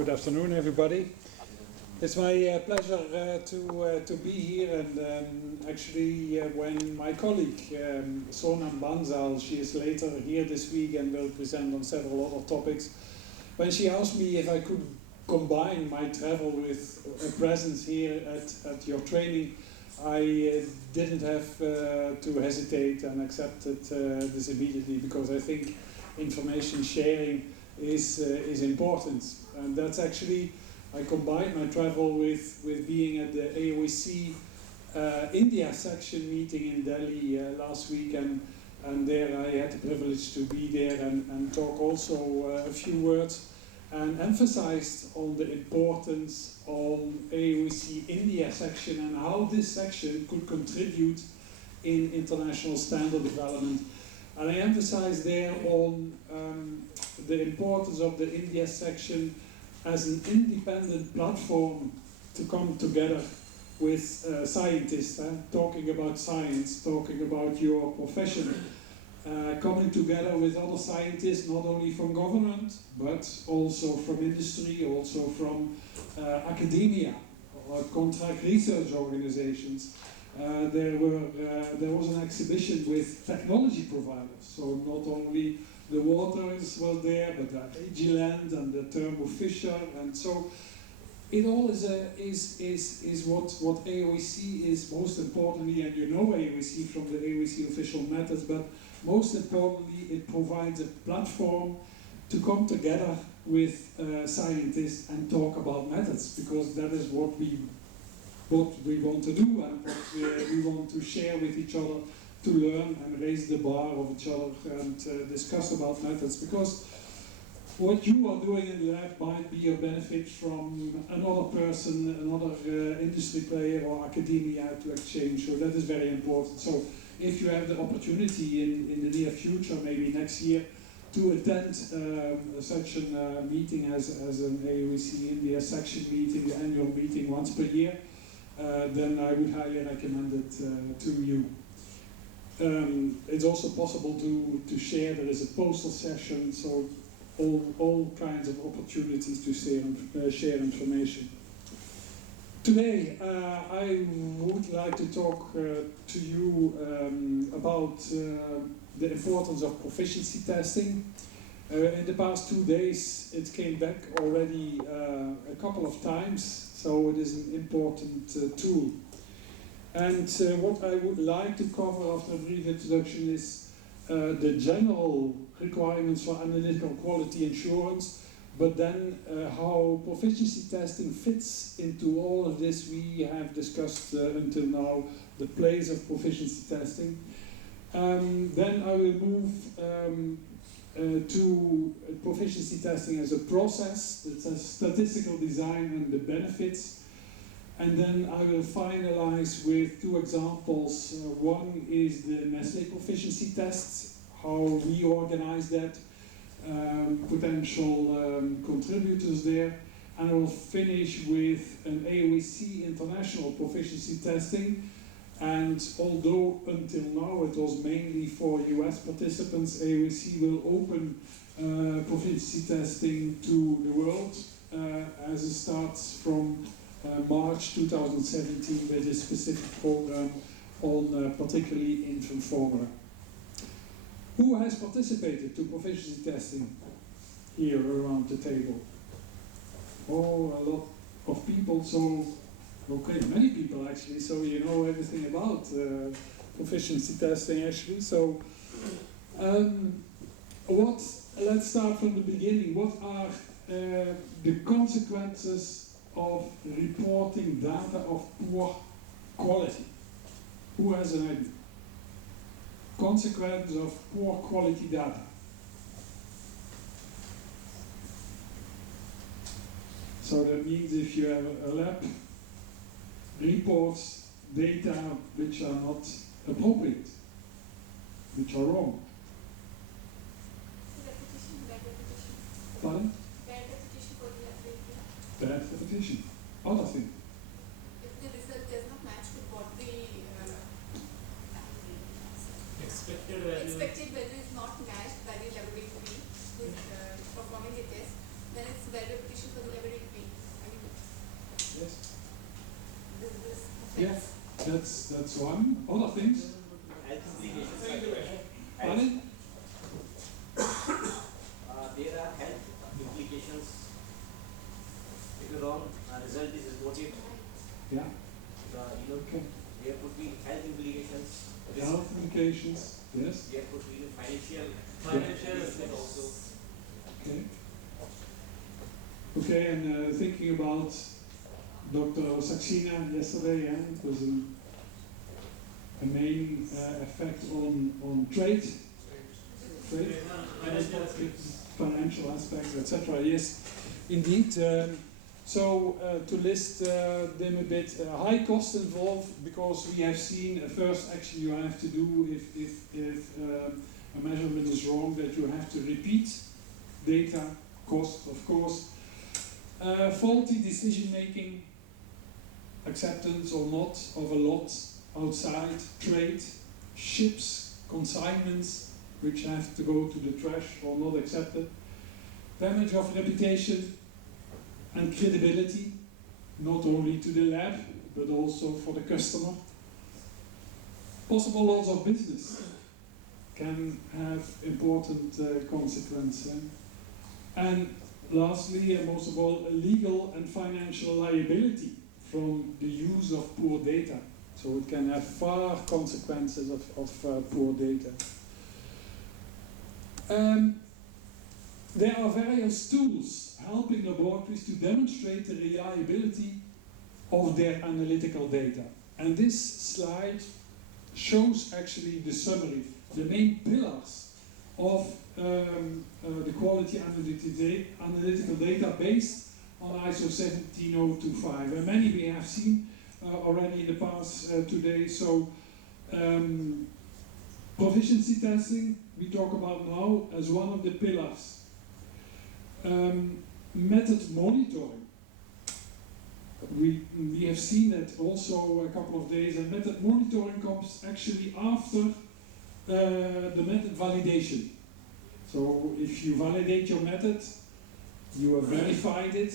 Good afternoon, everybody. It's my pleasure to be here, and actually when my colleague Sonam Bansal, she is later here this week and will present on several other topics, when she asked me if I could combine my travel with a presence here at your training, I didn't have to hesitate and accepted this immediately, because I think information sharing is important. And that's actually, I combined my travel with being at the AOEC India section meeting in Delhi last week, and there I had the privilege to be there and talk also a few words, and emphasized on the importance on AOEC India section and how this section could contribute in international standard development. And I emphasized there on the importance of the India section as an independent platform to come together with scientists, talking about science, talking about your profession, coming together with other scientists, not only from government, but also from industry, also from academia, or contract research organizations. There was an exhibition with technology providers, so not only the Waters was there, but Agilent and the Thermo Fisher, and so it all is what AOEC is most importantly, and you know AOEC from the AOEC official methods, but most importantly it provides a platform to come together with scientists and talk about methods, because that is what we want to do and what we want to share with each other, to learn and raise the bar of each other and discuss about methods. Because what you are doing in the lab might be a benefit from another person, another industry player or academia to exchange, so that is very important. So if you have the opportunity in the near future, maybe next year, to attend such a meeting as an AOEC India section meeting, the annual meeting once per year, then I would highly recommend it to you. It's also possible to share. There is a postal session, so all kinds of opportunities to share information. Today, I would like to talk to you about the importance of proficiency testing. In the past 2 days, it came back already a couple of times, so it is an important tool. And what I would like to cover after a brief introduction is the general requirements for analytical quality assurance, but then how proficiency testing fits into all of this we have discussed until now, the place of proficiency testing. Then I will move to proficiency testing as a process, it's a statistical design and the benefits. And then I will finalize with 2 examples. One is the Nestlé proficiency tests, how we organize that, potential contributors there. And I will finish with an AOEC international proficiency testing. And although until now it was mainly for US participants, AOEC will open proficiency testing to the world as it starts from March 2017 with a specific program on particularly infant formula. Who has participated to proficiency testing here around the table? Oh, a lot of people, so okay, many people actually, so you know everything about proficiency testing actually. So let's start from the beginning. What are the consequences of reporting data of poor quality? Who has an idea? Consequence of poor quality data. So that means if you have a lab reports data which are not appropriate, which are wrong. Bad repetition. Pardon? Bad repetition for the laboratory. Bad repetition. Other thing. If the result does not match with what the expected value is not matched by the laboratory who is performing the test, then it's bad repetition for the laboratory Yeah, that's one. Other things? Health implications. Pardon? There are health implications. If the wrong result is reported, Yeah. okay. There could be health implications. Health implications, yes. There could be financial Financial also. Okay. Okay, and thinking about Dr. Saxena yesterday, it was a main effect on trade, financial aspects, etc. Yes, indeed. So to list them a bit, high cost involved because we have seen a first action you have to do if a measurement is wrong, that you have to repeat data, cost of course, faulty decision making, acceptance or not of a lot outside trade, ships, consignments which have to go to the trash or not accepted, damage of reputation and credibility, not only to the lab but also for the customer. Possible loss of business can have important consequences. And lastly, and most of all, legal and financial liability from the use of poor data. So it can have far consequences of poor data. There are various tools helping laboratories to demonstrate the reliability of their analytical data. And this slide shows actually the summary, the main pillars of the quality analytical data based on ISO 17025. And many we have seen already in the past today. So proficiency testing we talk about now as one of the pillars. Method monitoring. We have seen that also a couple of days, and method monitoring comes actually after the method validation. So if you validate your method, you have verified it,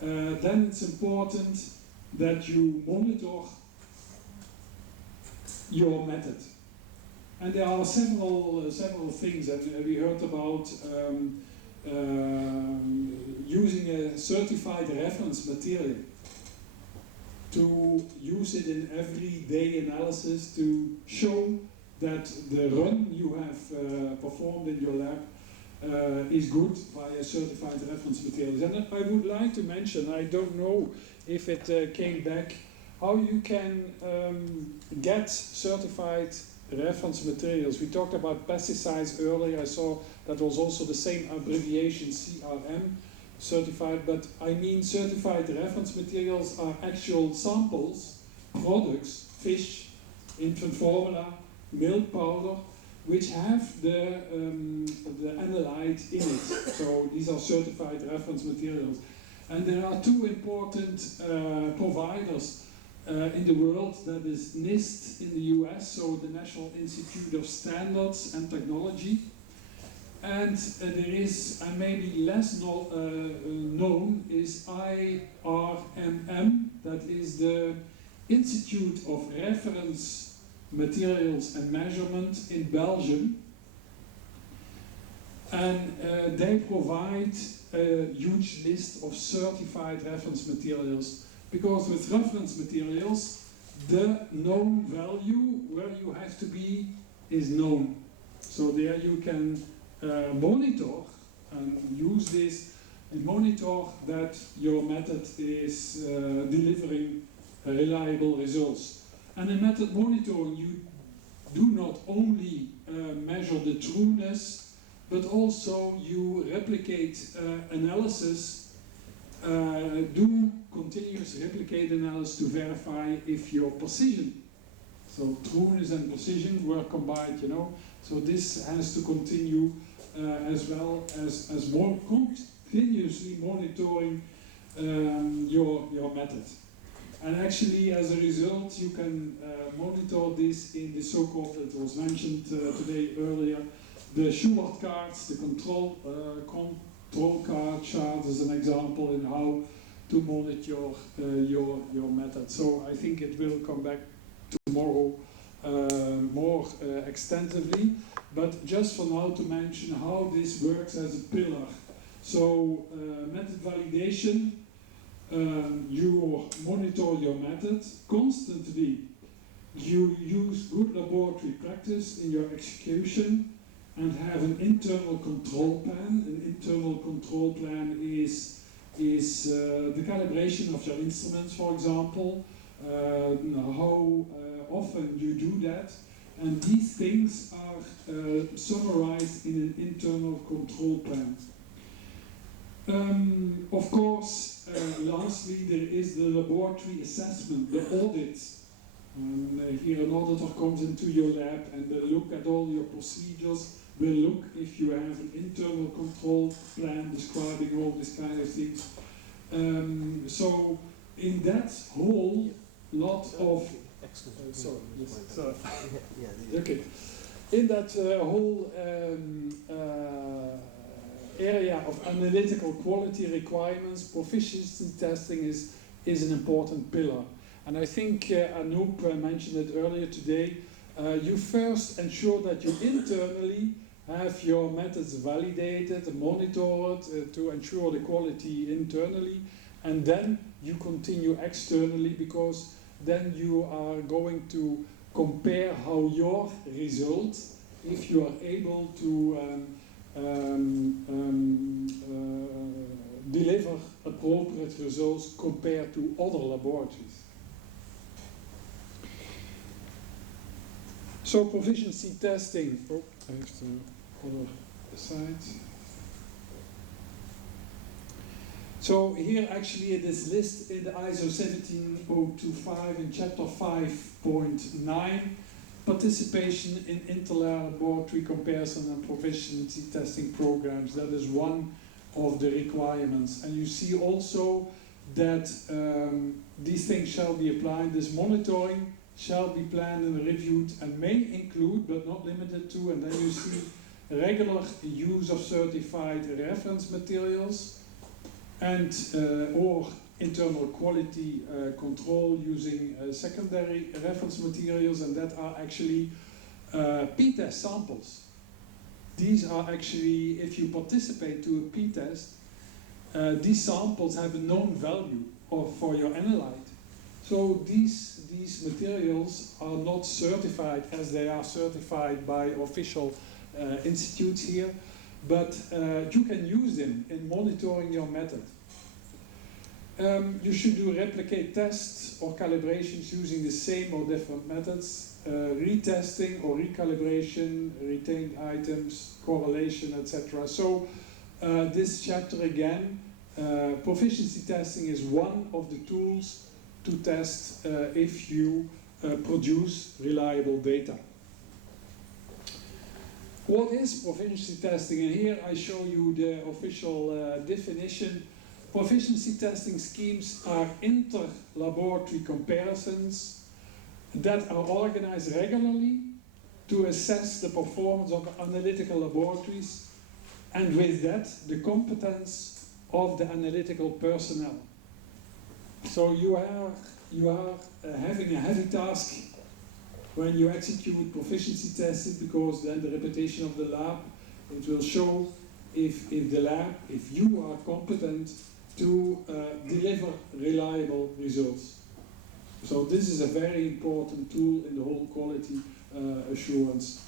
then it's important that you monitor your method. And there are several things that we heard about. Using a certified reference material, to use it in everyday analysis to show that the run you have performed in your lab is good via certified reference materials. And I would like to mention, I don't know if it came back, how you can get certified reference materials. We talked about pesticides earlier. I saw that was also the same abbreviation, CRM, certified, but I mean certified reference materials are actual samples, products, fish, infant formula, milk powder, which have the analyte in it. So these are certified reference materials. And there are two important providers in the world, that is NIST in the US, so the National Institute of Standards and Technology. And there is, and maybe less known, is IRMM, that is the Institute of Reference Materials and Measurement in Belgium. And they provide a huge list of certified reference materials. Because with reference materials, the known value where you have to be is known. So there you can monitor and use this and monitor that your method is delivering reliable results. And in method monitoring, you do not only measure the trueness, but also you replicate analysis, do continuous replicate analysis to verify if your precision, so trueness and precision were combined, you know. So this has to continue as well as more continuously monitoring your method. And actually, as a result, you can monitor this in the so-called, it was mentioned today earlier, the Schubert cards, the control card chart as an example in how to monitor your method. So I think it will come back tomorrow more extensively, but just for now to mention how this works as a pillar. So method validation, you monitor your method constantly. You use good laboratory practice in your execution and have an internal control plan. An internal control plan is the calibration of your instruments, for example, how often you do that, and these things are summarized in an internal control plan. Of course, lastly, there is the laboratory assessment, the audit. Here an auditor comes into your lab and they look at all your procedures, will look if you have an internal control plan describing all these kind of things. So in that whole lot of okay, in that whole area of analytical quality requirements, proficiency testing is an important pillar. And I think Anoop mentioned it earlier today. You first ensure that you internally have your methods validated, monitored to ensure the quality internally, and then you continue externally, because then you are going to compare how your results, if you are able to deliver appropriate results compared to other laboratories. So proficiency testing. Oh, I have to other side. So here actually it is listed in the ISO 17025 in chapter 5.9, participation in interlaboratory comparison and proficiency testing programs. That is one of the requirements. And you see also that these things shall be applied. This monitoring shall be planned and reviewed and may include, but not limited to, and then you see regular use of certified reference materials and or internal quality control using secondary reference materials, and that are actually P-test samples. These are actually, if you participate to a P-test, these samples have a known value for your analyte. So these materials are not certified as they are certified by official institutes here, but you can use them in monitoring your method. You should do replicate tests or calibrations using the same or different methods, retesting or recalibration, retained items, correlation, etc. So this chapter again, proficiency testing is one of the tools to test if you produce reliable data. What is proficiency testing? And here I show you the official definition. Proficiency testing schemes are inter-laboratory comparisons that are organized regularly to assess the performance of analytical laboratories, and with that, the competence of the analytical personnel. So you are having a heavy task when you execute proficiency testing, because then the reputation of the lab, it will show if the lab, if you are competent to deliver reliable results. So this is a very important tool in the whole quality assurance.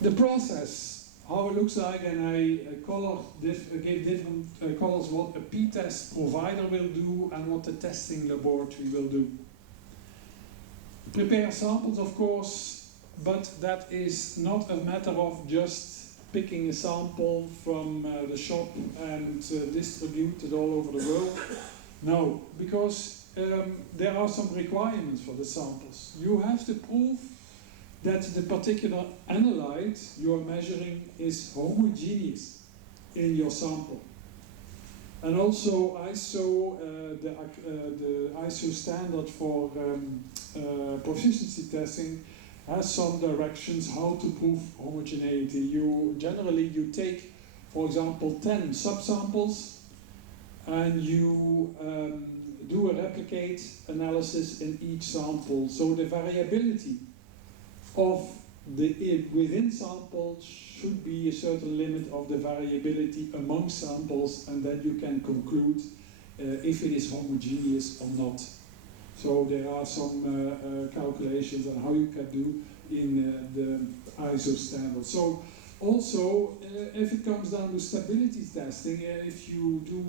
The process, how it looks like, and I gave different colors what a P-test provider will do and what the testing laboratory will do. Prepare samples, of course, but that is not a matter of just picking a sample from the shop and distribute it all over the world. No, because there are some requirements for the samples. You have to prove that the particular analyte you are measuring is homogeneous in your sample. And also ISO, the ISO standard for proficiency testing has some directions how to prove homogeneity. Generally you take for example, 10 subsamples, and you do a replicate analysis in each sample. So the variability of the within samples should be a certain limit of the variability among samples, and then you can conclude if it is homogeneous or not. So there are some calculations on how you can do in the ISO standard. So also, if it comes down to stability testing, if you do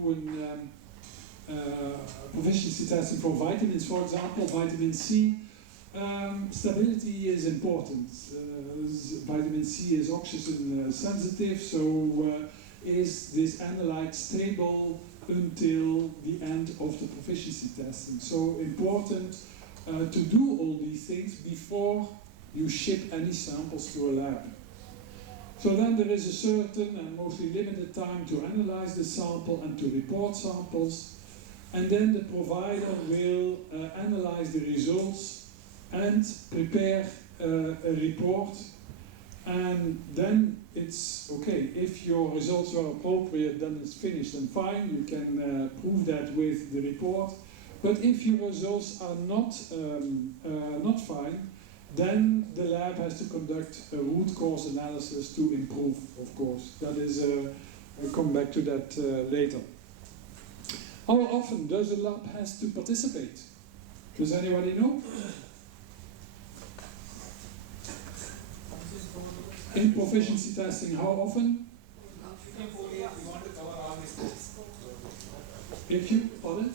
proficiency testing for vitamins, for example, vitamin C, stability is important. Vitamin C is oxygen sensitive, so is this analyte stable until the end of the proficiency testing? So important to do all these things before you ship any samples to a lab. So then there is a certain and mostly limited time to analyze the sample and to report samples, and then the provider will analyze the results and prepare a report, and then it's okay. If your results are appropriate, then it's finished and fine. You can prove that with the report. But if your results are not fine, then the lab has to conduct a root cause analysis to improve, of course. That is, I'll come back to that later. How often does a lab has to participate? Does anybody know? In proficiency testing, how often? Within 4 years, we want to cover all the scopes. If you, pardon?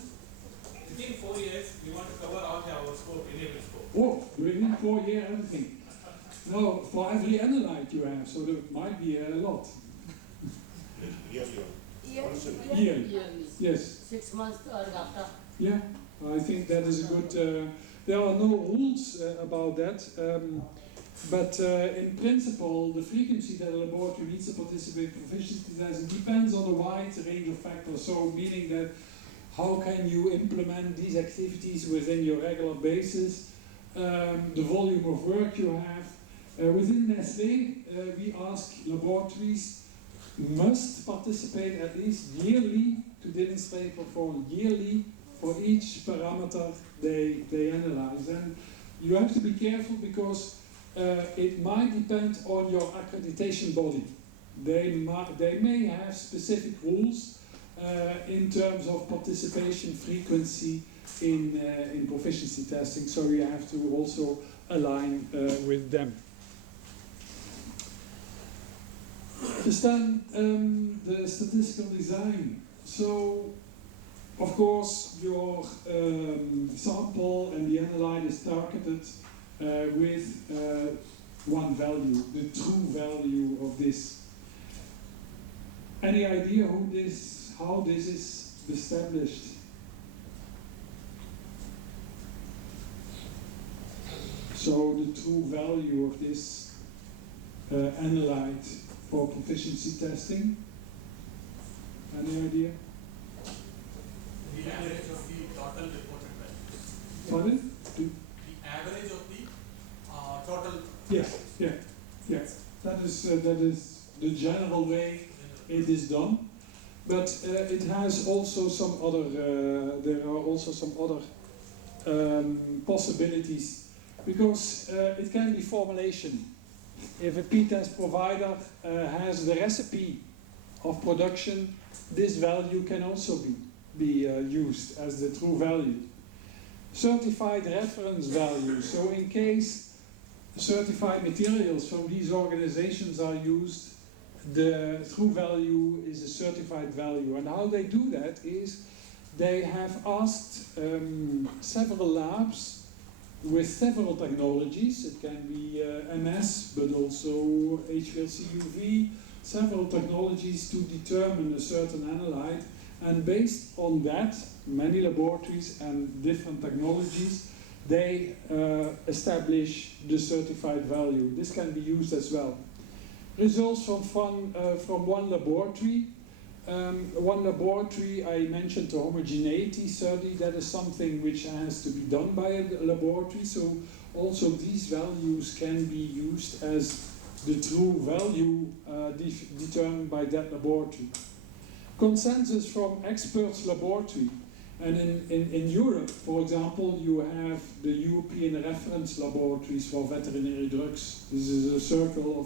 Within 4 years, we want to cover all our scope, enable scope. Oh, within 4 years, everything. No, for every analyte you have, so there might be a lot. Yearly. Yes. 6 months or after. Yeah, I think that is a good. There are no rules about that. But in principle, the frequency that a laboratory needs to participate in proficiency testing depends on a wide range of factors. So meaning that how can you implement these activities within your regular basis, the volume of work you have. Within Nestlé, we ask laboratories must participate at least yearly to demonstrate performance, yearly for each parameter they analyze. And you have to be careful because it might depend on your accreditation body. They may have specific rules in terms of participation frequency in proficiency testing, so you have to also align with them. Then the statistical design. So, of course, your sample and the analyte is targeted with one value, the true value of this. Any idea how this is established? So the true value of this analyte for proficiency testing. Any idea? The average of the total reported value. Pardon? The average of the total. Yes, yeah. That is the general way it is done, but it has also some other. There are also some other possibilities, because it can be formulation. If a P-test provider has the recipe of production, this value can also be used as the true value. Certified reference value. So in case certified materials from these organizations are used, the true value is a certified value. And how they do that is they have asked several labs with several technologies. It can be MS, but also HPLC UV, several technologies to determine a certain analyte. And based on that, many laboratories and different technologies, they establish the certified value. This can be used as well. Results from one laboratory. One laboratory, I mentioned the homogeneity study. That is something which has to be done by a laboratory. So also these values can be used as the true value determined by that laboratory. Consensus from experts laboratory. And in Europe, for example, you have the European reference laboratories for veterinary drugs. This is a circle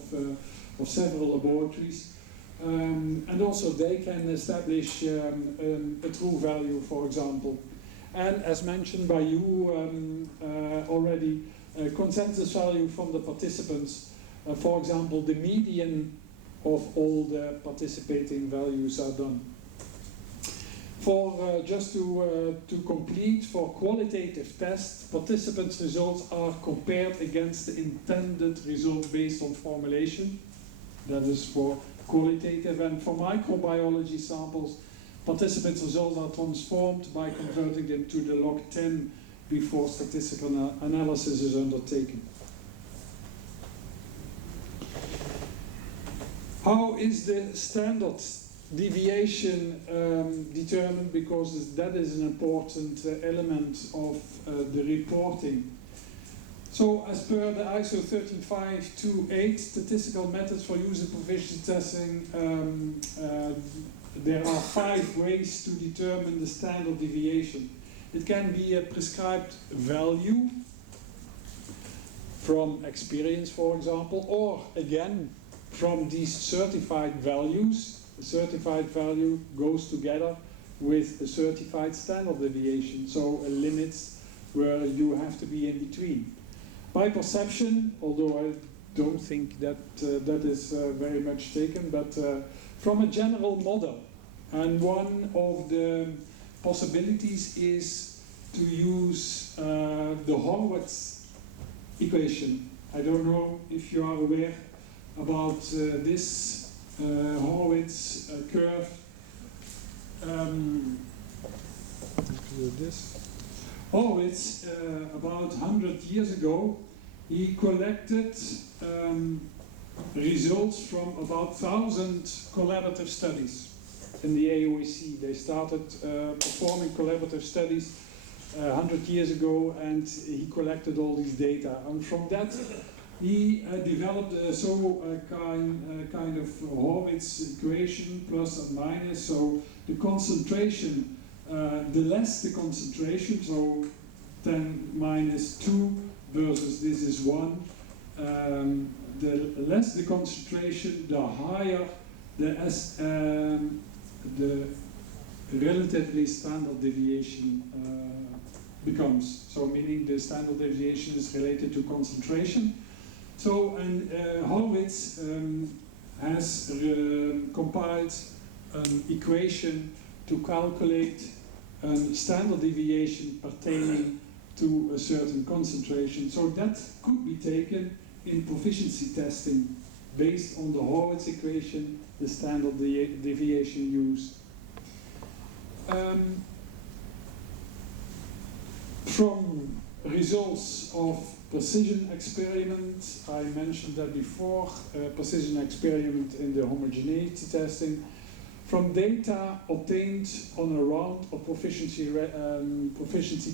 of several laboratories. And also they can establish a true value, for example. And as mentioned by you already, consensus value from the participants. For example, the median of all the participating values are done. For just to complete, for qualitative tests, participants' results are compared against the intended result based on formulation. That is for qualitative. And for microbiology samples, participants' results are transformed by converting them to the log 10 before statistical analysis is undertaken. How is the standard deviation determined? Because that is an important element of the reporting. So as per the ISO 13528 statistical methods for use in proficiency testing, there are 5 ways to determine the standard deviation. It can be a prescribed value from experience, for example, or again from these certified values. A certified value goes together with a certified standard deviation, so a limit where you have to be in between. By perception, although I don't think that that is very much taken, but from a general model. And one of the possibilities is to use the Horowitz equation. I don't know if you are aware about this Horowitz curve. Horowitz, about 100 years ago, he collected results from about 1,000 collaborative studies in the AOAC. They started performing collaborative studies 100 years ago, and he collected all these data. And from that, he developed kind of Horowitz equation, plus and minus. So the concentration, the less the concentration, so 10 minus 2 versus this is 1. The less the concentration, the higher the relatively standard deviation becomes. So meaning the standard deviation is related to concentration. So, and Horowitz has compiled an equation to calculate a standard deviation pertaining to a certain concentration. So that could be taken in proficiency testing based on the Horowitz equation, the standard deviation used. From results of precision experiment, I mentioned that before, precision experiment in the homogeneity testing. From data obtained on a round of proficiency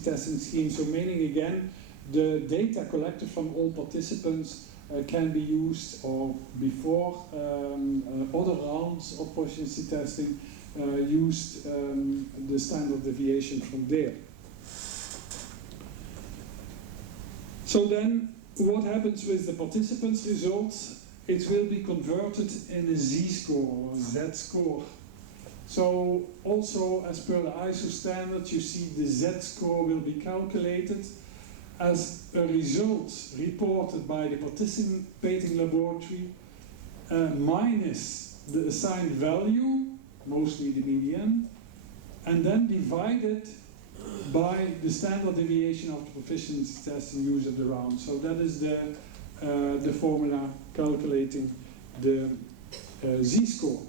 testing scheme, so meaning again, the data collected from all participants can be used, or before other rounds of proficiency testing, used the standard deviation from there. So then, what happens with the participants' results? It will be converted in a z-score or z-score. So also, as per the ISO standard, you see the z-score will be calculated as a result reported by the participating laboratory minus the assigned value, mostly the median, and then divided by the standard deviation of the proficiency testing used at the round. So that is the formula calculating the z-score.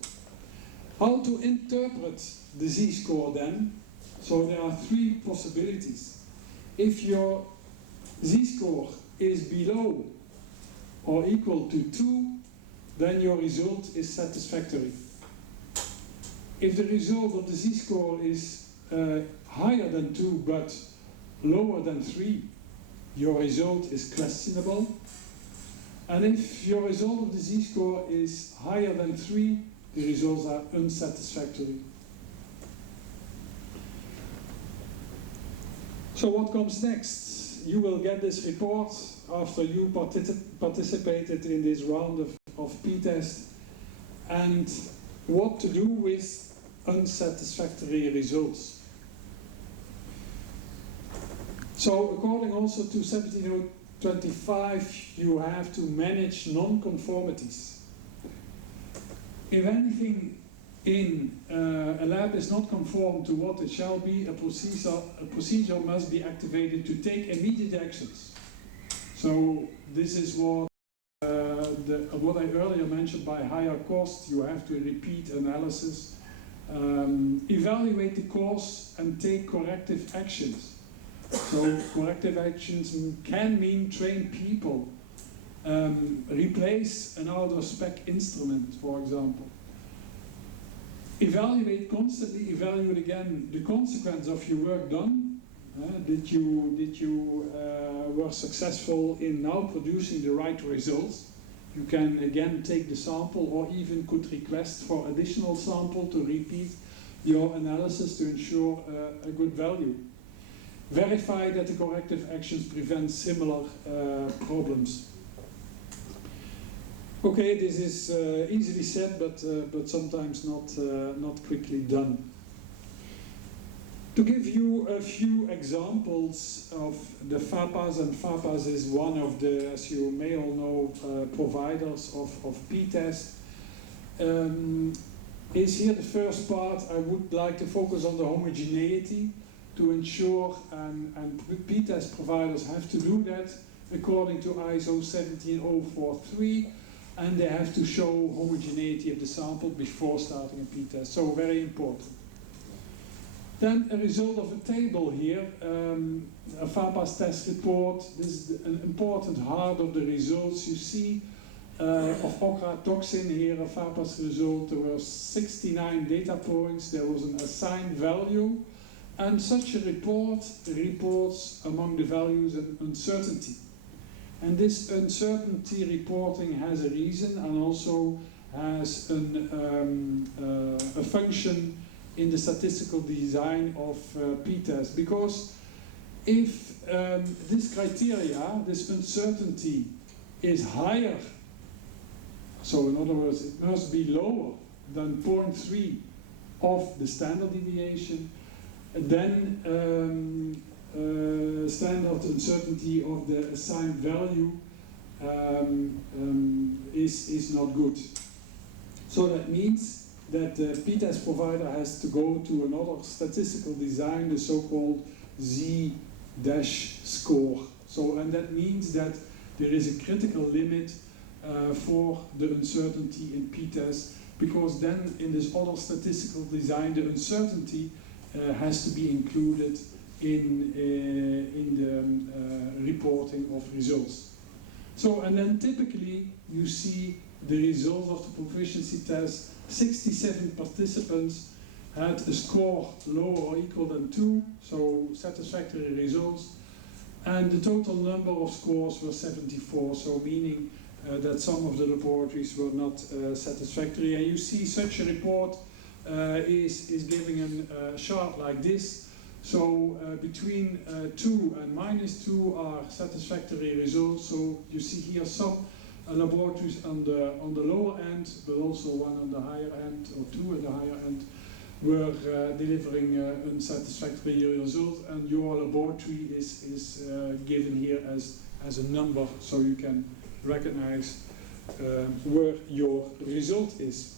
How to interpret the z-score then? So there are 3 possibilities. If your z-score is below or equal to 2, then your result is satisfactory. If the result of the z-score is higher than 2 but lower than 3, your result is questionable. And if your result of the z-score is higher than 3, the results are unsatisfactory. So what comes next? You will get this report after you participated in this round of P-test, and what to do with unsatisfactory results. So according also to 1725, you have to manage non-conformities. If anything in a lab is not conform to what it shall be, a procedure must be activated to take immediate actions. So this is what I earlier mentioned by higher cost. You have to repeat analysis, evaluate the cause and take corrective actions. So corrective actions can mean train people, replace an out-of-spec instrument, for example. Constantly evaluate again the consequence of your work done. Did you were successful in now producing the right results? You can again take the sample, or even could request for additional sample to repeat your analysis to ensure a good value. Verify that the corrective actions prevent similar problems. Okay, this is easily said, but sometimes not quickly done. To give you a few examples of the FAPAS, and FAPAS is one of the, as you may all know, providers of P-test, is here the first part. I would like to focus on the homogeneity to ensure, and P-test providers have to do that according to ISO 17043, and they have to show homogeneity of the sample before starting a P-test, so very important. Then a result of a table here, a FAPAS test report. This is an important heart of the results. You see of ochra toxin here, a FAPAS result. There were 69 data points. There was an assigned value. And such a report reports among the values an uncertainty. And this uncertainty reporting has a reason and also has a function in the statistical design of P-test. Because if this criteria, this uncertainty, is higher, so in other words, it must be lower than 0.3 of the standard deviation, then standard uncertainty of the assigned value is not good. So that means that the P-test provider has to go to another statistical design, the so-called Z-score. So, and that means that there is a critical limit for the uncertainty in P-test, because then in this other statistical design, the uncertainty has to be included in the reporting of results. So, and then typically you see the results of the proficiency test. 67 participants had a score lower or equal than 2, so satisfactory results. And the total number of scores were 74, so meaning that some of the laboratories were not satisfactory. And you see such a report is giving a chart like this. So between 2 and -2 are satisfactory results. So you see here some laboratories on the lower end, but also one on the higher end, or 2 at the higher end, were delivering unsatisfactory results, and your laboratory is given here as a number, so you can recognize where your result is.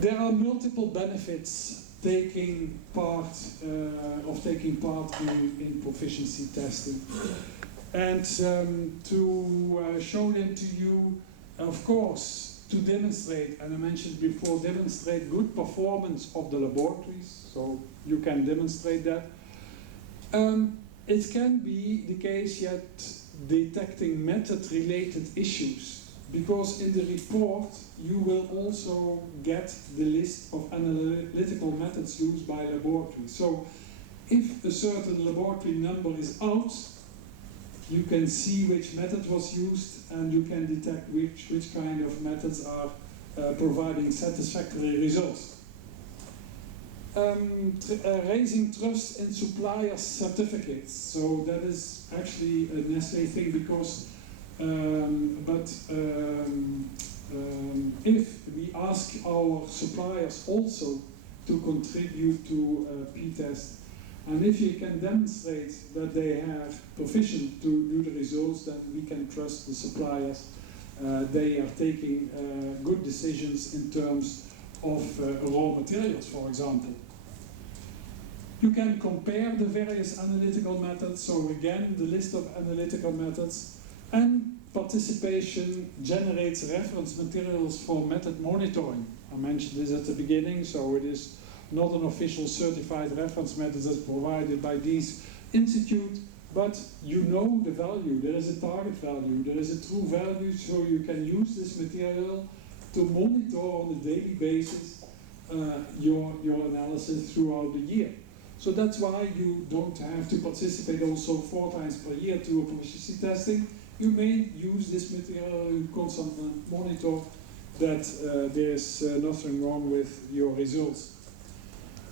There are multiple benefits taking part in proficiency testing. And to show them to you, of course, to demonstrate, and I mentioned before, demonstrate good performance of the laboratories, so you can demonstrate that. It can be the case yet detecting method-related issues, because in the report you will also get the list of analytical methods used by laboratories. So if a certain laboratory number is out, you can see which method was used, and you can detect which kind of methods are providing satisfactory results. Raising trust in supplier certificates. So that is actually a Nestlé thing because, if we ask our suppliers also to contribute to P-test, and if you can demonstrate that they have proficient to do the results, then we can trust the suppliers. They are taking good decisions in terms of raw materials, for example. You can compare the various analytical methods, so again, the list of analytical methods, and participation generates reference materials for method monitoring. I mentioned this at the beginning, so it is not an official certified reference method that's provided by these institutes, but you know the value, there is a target value, there is a true value, so you can use this material to monitor on a daily basis your analysis throughout the year. So that's why you don't have to participate also 4 times per year to a proficiency testing. You may use this material and constantly monitor that there is nothing wrong with your results.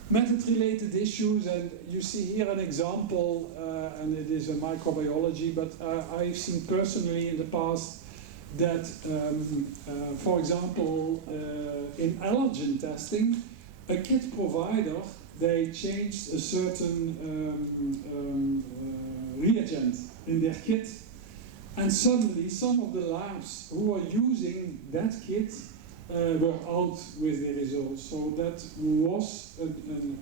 Method-related issues, and you see here an example, and it is a microbiology, but I've seen personally in the past that, for example, in allergen testing, a kit provider, they changed a certain reagent in their kit, and suddenly some of the labs who are using that kit were out with the results. So that was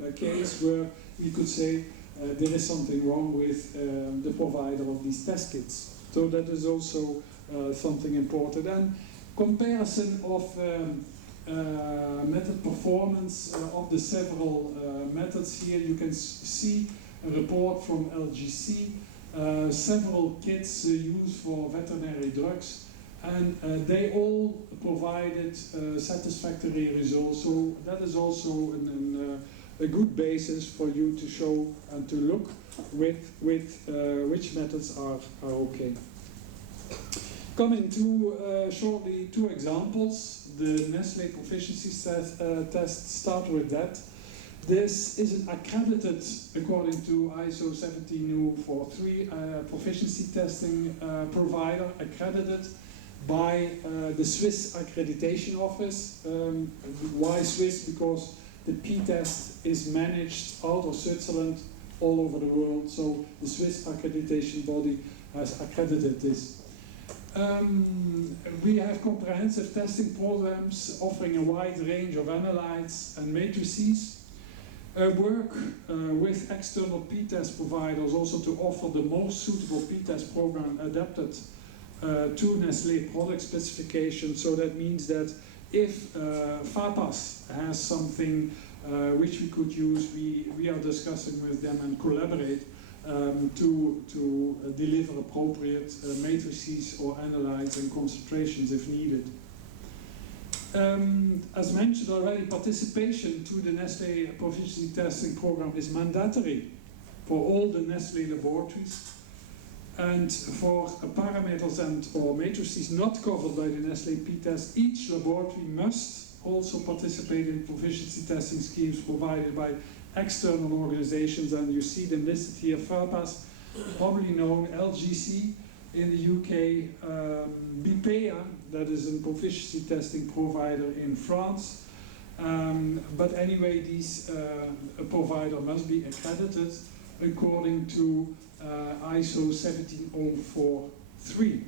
a case where we could say there is something wrong with the provider of these test kits. So that is also something important. And comparison of method performance of the several methods here. You can see a report from LGC, several kits used for veterinary drugs, and they all provided satisfactory results. So that is also a good basis for you to show and to look with which methods are okay. Coming to shortly 2 examples. The Nestlé Proficiency Test, start with that. This is an accredited, according to ISO 17043, proficiency testing provider, accredited by the Swiss Accreditation Office. Why Swiss? Because the P-test is managed out of Switzerland all over the world, so the Swiss accreditation body has accredited this. We have comprehensive testing programs offering a wide range of analytes and matrices. Work with external P-test providers also to offer the most suitable P-test program adapted to Nestlé product specification. So that means that if FAPAS has something which we could use, we are discussing with them and collaborate to deliver appropriate matrices or analytes and concentrations if needed. As mentioned already, participation to the Nestlé Proficiency Testing Program is mandatory for all the Nestlé laboratories. And for parameters and or matrices not covered by the Nestlé P-test, each laboratory must also participate in proficiency testing schemes provided by external organizations, and you see them listed here: FAPAS, probably known, LGC in the UK, BPA, that is a proficiency testing provider in France. But anyway, these provider must be accredited according to ISO 17043.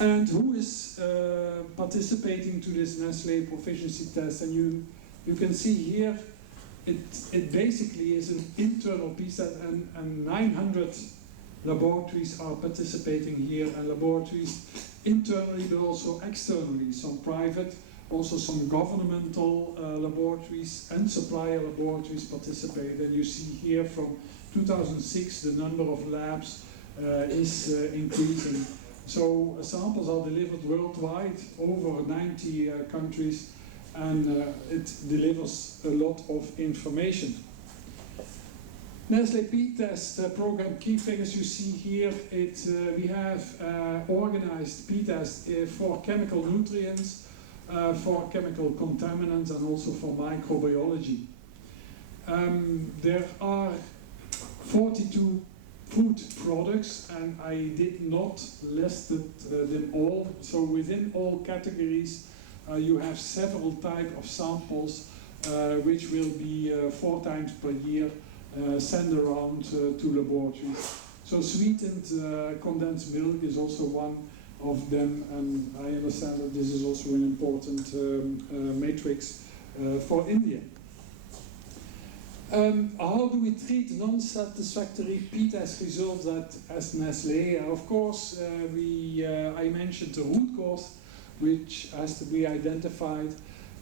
And who is participating to this Nestlé proficiency test? And you can see here, it basically is an internal piece, and 900 laboratories are participating here, and laboratories internally but also externally, some private, also some governmental laboratories and supplier laboratories participate. And you see here from 2006 the number of labs is increasing. So samples are delivered worldwide, over 90 countries, and it delivers a lot of information. Nestlé P-test Program, key figures you see here, we have organized P-test for chemical nutrients, for chemical contaminants, and also for microbiology. There are 42 food products, and I did not list them all. So within all categories, you have several types of samples, which will be 4 times per year sent around to laboratories. So sweetened condensed milk is also one of them, and I understand that this is also an important matrix for India. How do we treat non-satisfactory P-test results as Nestlé? Of course, I mentioned the root cause, which has to be identified,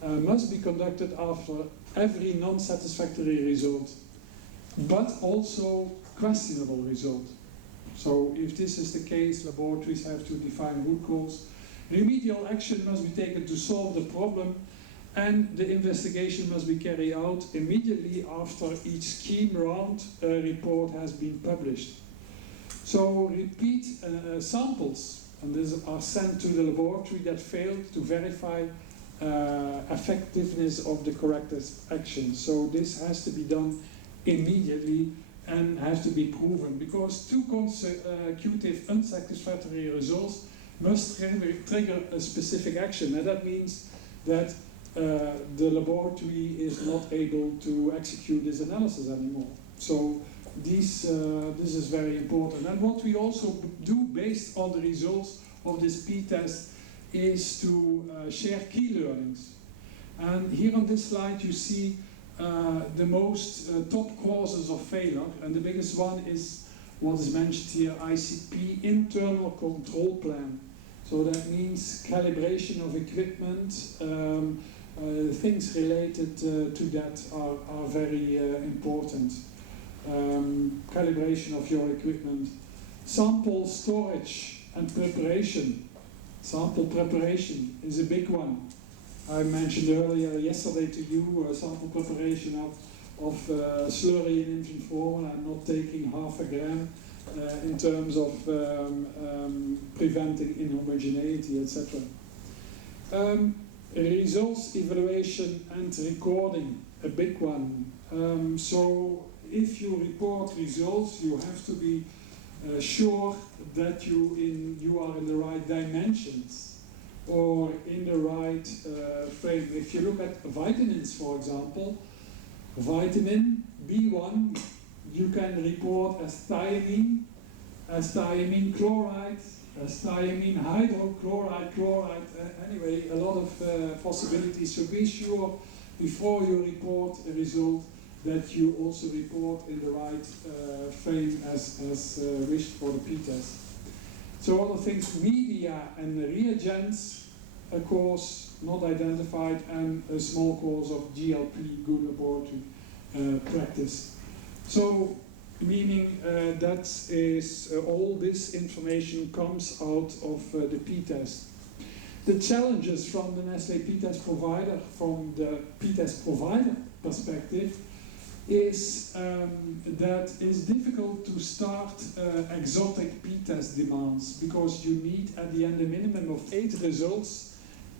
must be conducted after every non-satisfactory result, but also questionable result. So if this is the case, laboratories have to define root cause. Remedial action must be taken to solve the problem, and the investigation must be carried out immediately after each scheme round report has been published. So repeat samples, and these are sent to the laboratory that failed to verify effectiveness of the corrective action. So this has to be done immediately and has to be proven, because 2 consecutive unsatisfactory results must trigger a specific action, and that means that the laboratory is not able to execute this analysis anymore. So this is very important. And what we also do based on the results of this P-test is to share key learnings. And here on this slide you see the most top causes of failure, and the biggest one is what is mentioned here, ICP, internal control plan. So that means calibration of equipment, things related to that are very important. Calibration of your equipment. Sample storage and preparation. Sample preparation is a big one. I mentioned earlier yesterday to you sample preparation of slurry in infant formula and not taking half a gram in terms of preventing inhomogeneity, etc. Results evaluation and recording, a big one. So if you report results, you have to be sure that you are in the right dimensions or in the right frame. If you look at vitamins, for example, vitamin B1, you can report as thiamine chloride, as thiamine hydrochloride, chloride, anyway, a lot of possibilities. So be sure before you report a result that you also report in the right frame as wished for the P-test. So other things, media and reagents, a cause not identified, and a small cause of GLP, good laboratory practice. So meaning that is all this information comes out of the P-test. The challenges from the Nestlé P-test provider, from the P-test provider perspective, is that it's difficult to start exotic P-test demands, because you need at the end a minimum of 8 results,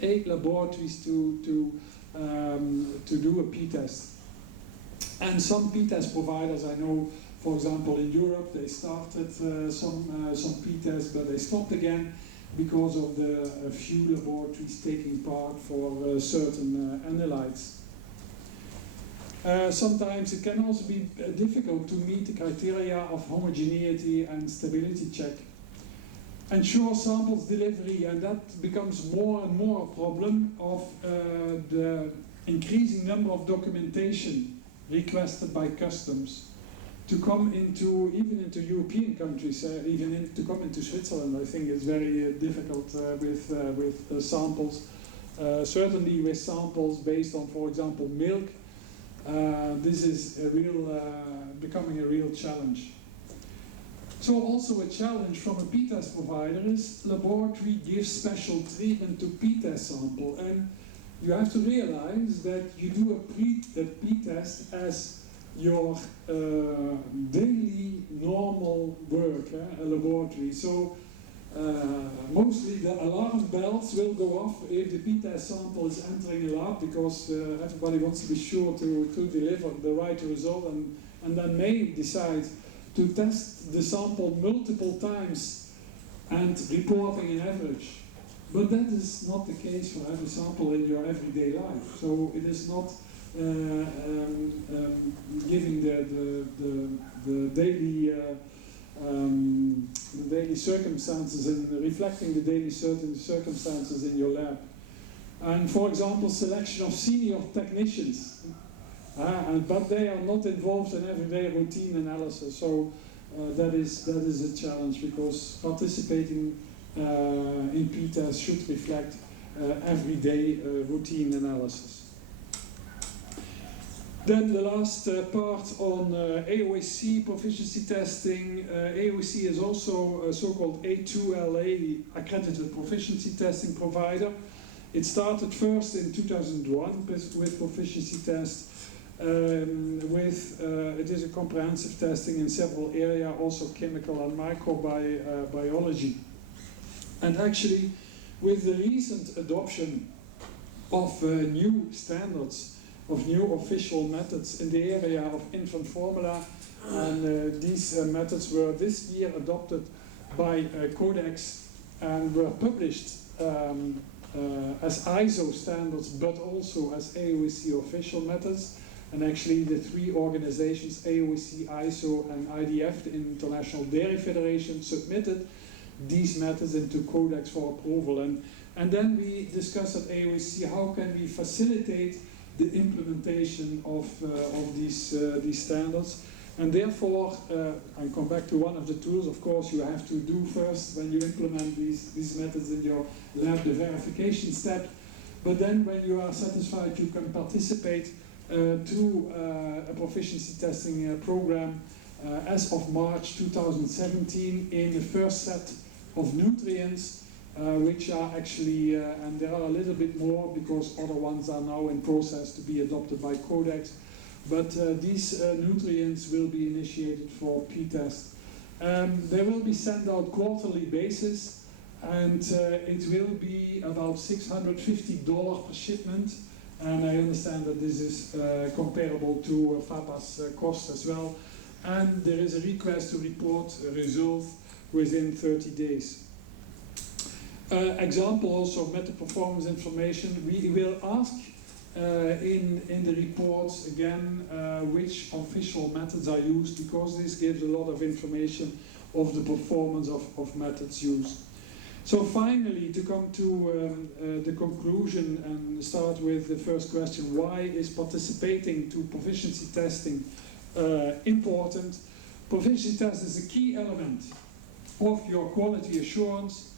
8 laboratories to do a P-test. And some P-test providers, I know, for example, in Europe, they started some P-tests, but they stopped again because of the few laboratories taking part for certain analytes. Sometimes it can also be difficult to meet the criteria of homogeneity and stability check. Ensure samples delivery, and that becomes more and more a problem of the increasing number of documentation requested by customs to come into, even into European countries, to come into Switzerland. I think it's very difficult with samples. Certainly with samples based on, for example, milk. This is becoming a real challenge. So also a challenge from a P-test provider is laboratory gives special treatment to P-test sample, and you have to realize that you do a P-test as your daily normal work, a laboratory. So mostly the alarm bells will go off if the p-test sample is entering a lab, because everybody wants to be sure to deliver the right result, and then may decide to test the sample multiple times and reporting an average. But that is not the case for every sample in your everyday life. So it is not giving the daily circumstances and reflecting the daily circumstances in your lab. And for example, selection of senior technicians, but they are not involved in everyday routine analysis. So that is a challenge, because participating in p-test should reflect everyday routine analysis. Then the last part on AOAC proficiency testing. AOAC is also a so-called A2LA accredited proficiency testing provider. It started first in 2001 with proficiency test. It is a comprehensive testing in several areas, also chemical and microbiology. And actually, with the recent adoption of new standards, of new official methods in the area of infant formula, and these methods were this year adopted by CODEX and were published as ISO standards, but also as AOAC official methods. And actually the three organizations, AOAC, ISO and IDF, the International Dairy Federation, submitted these methods into CODEX for approval. And then we discussed at AOAC how can we facilitate the implementation of these standards. And therefore, I come back to one of the tools, of course, you have to do first when you implement these methods in your lab, the verification step. But then when you are satisfied, you can participate to a proficiency testing program as of March 2017 in the first set of nutrients, which are actually, and there are a little bit more because other ones are now in process to be adopted by CODEX. But these nutrients will be initiated for p-test. They will be sent out quarterly basis, and it will be about $650 per shipment. And I understand that this is comparable to FAPAS cost as well. And there is a request to report a result within 30 days. Example also of meta performance information. We will ask in the reports again which official methods are used, because this gives a lot of information of the performance of methods used. So finally, to come to the conclusion and start with the first question, why is participating to proficiency testing important? Proficiency test is a key element of your quality assurance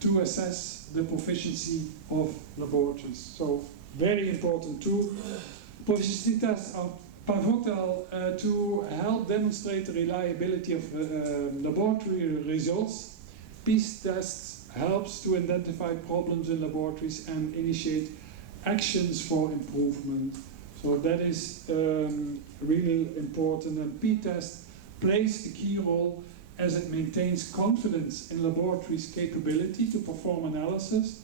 to assess the proficiency of laboratories. So very important tool. Proficiency tests are pivotal to help demonstrate the reliability of laboratory results. P-tests helps to identify problems in laboratories and initiate actions for improvement. So that is really important, and p-test plays a key role as it maintains confidence in laboratories' capability to perform analysis,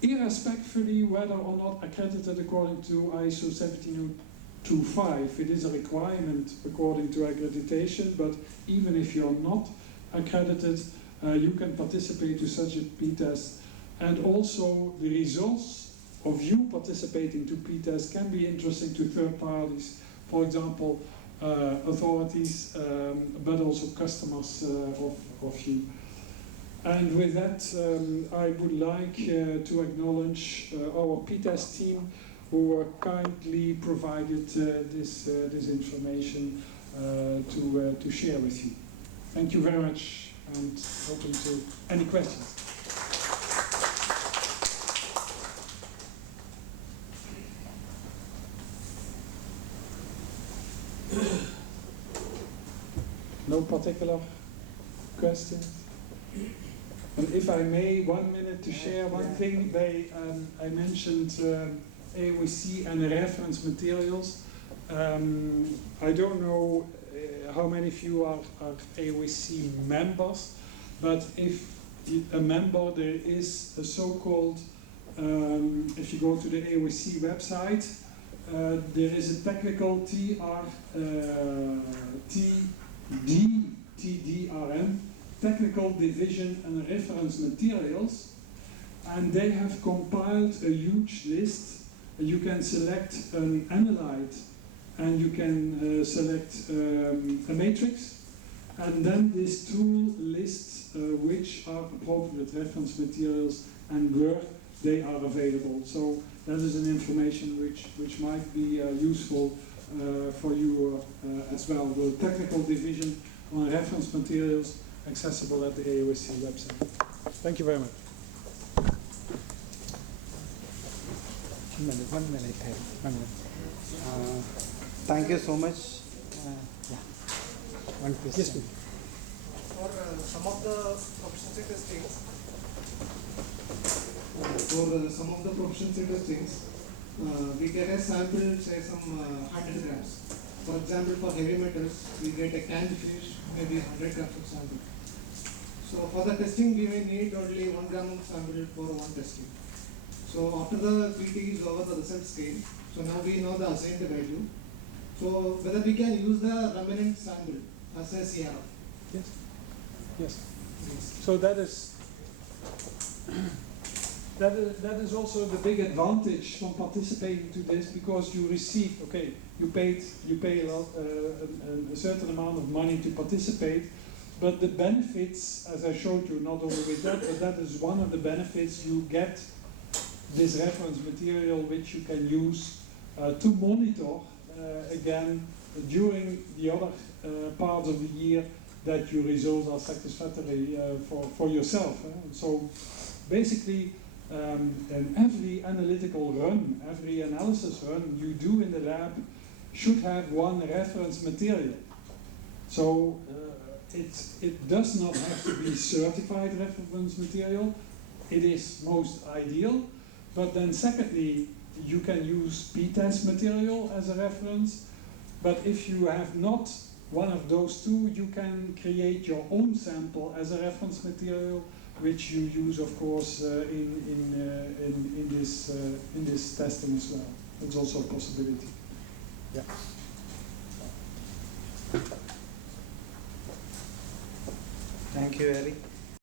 irrespectively whether or not accredited according to ISO 17025. It is a requirement according to accreditation, but even if you're not accredited, you can participate to such a p-test. And also the results of you participating to p-test can be interesting to third parties, for example, authorities, but also customers of you. And with that, I would like to acknowledge our p-test team who kindly provided this information to share with you. Thank you very much, and open to any questions. No particular questions? And if I may, 1 minute to share one thing. I mentioned AOAC and reference materials. I don't know how many of you are AOSC members, but if a member, there is a so-called, if you go to the AOSC website, there is a technical TDRM, Technical Division and Reference Materials, and they have compiled a huge list. You can select an analyte, and you can select a matrix, and then this tool lists which are appropriate reference materials and where they are available. So that is an information which might be useful for you as well. The technical division on reference materials accessible at the AOSC website. Thank you very much. 1 minute. 1 minute. Thank you so much. Yeah. One question. Yes, please. For some of the proficiency testings, we get a sample, say some 100 grams. For example, for heavy metals, we get a canned fish, maybe 100 grams of sample. So for the testing, we may need only 1 gram of sample for one testing. So after the PT is over the result scale, so now we know the assigned value. So whether we can use the remnant sample as a CRF. Yes. Yes. So that is also the big advantage from participating to this, because you receive, okay, you pay a lot, a certain amount of money to participate, but the benefits, as I showed you, not only with that, but that is one of the benefits. You get this reference material which you can use to monitor again during the other parts of the year that your results are satisfactory for yourself. So basically, in every analytical run, every analysis run you do in the lab should have one reference material. So it does not have to be certified reference material. It is most ideal. But then secondly, you can use P-test material as a reference. But if you have not one of those two, you can create your own sample as a reference material, which you use, of course, in this testing as well. It's also a possibility. Yeah. Thank you, Erik.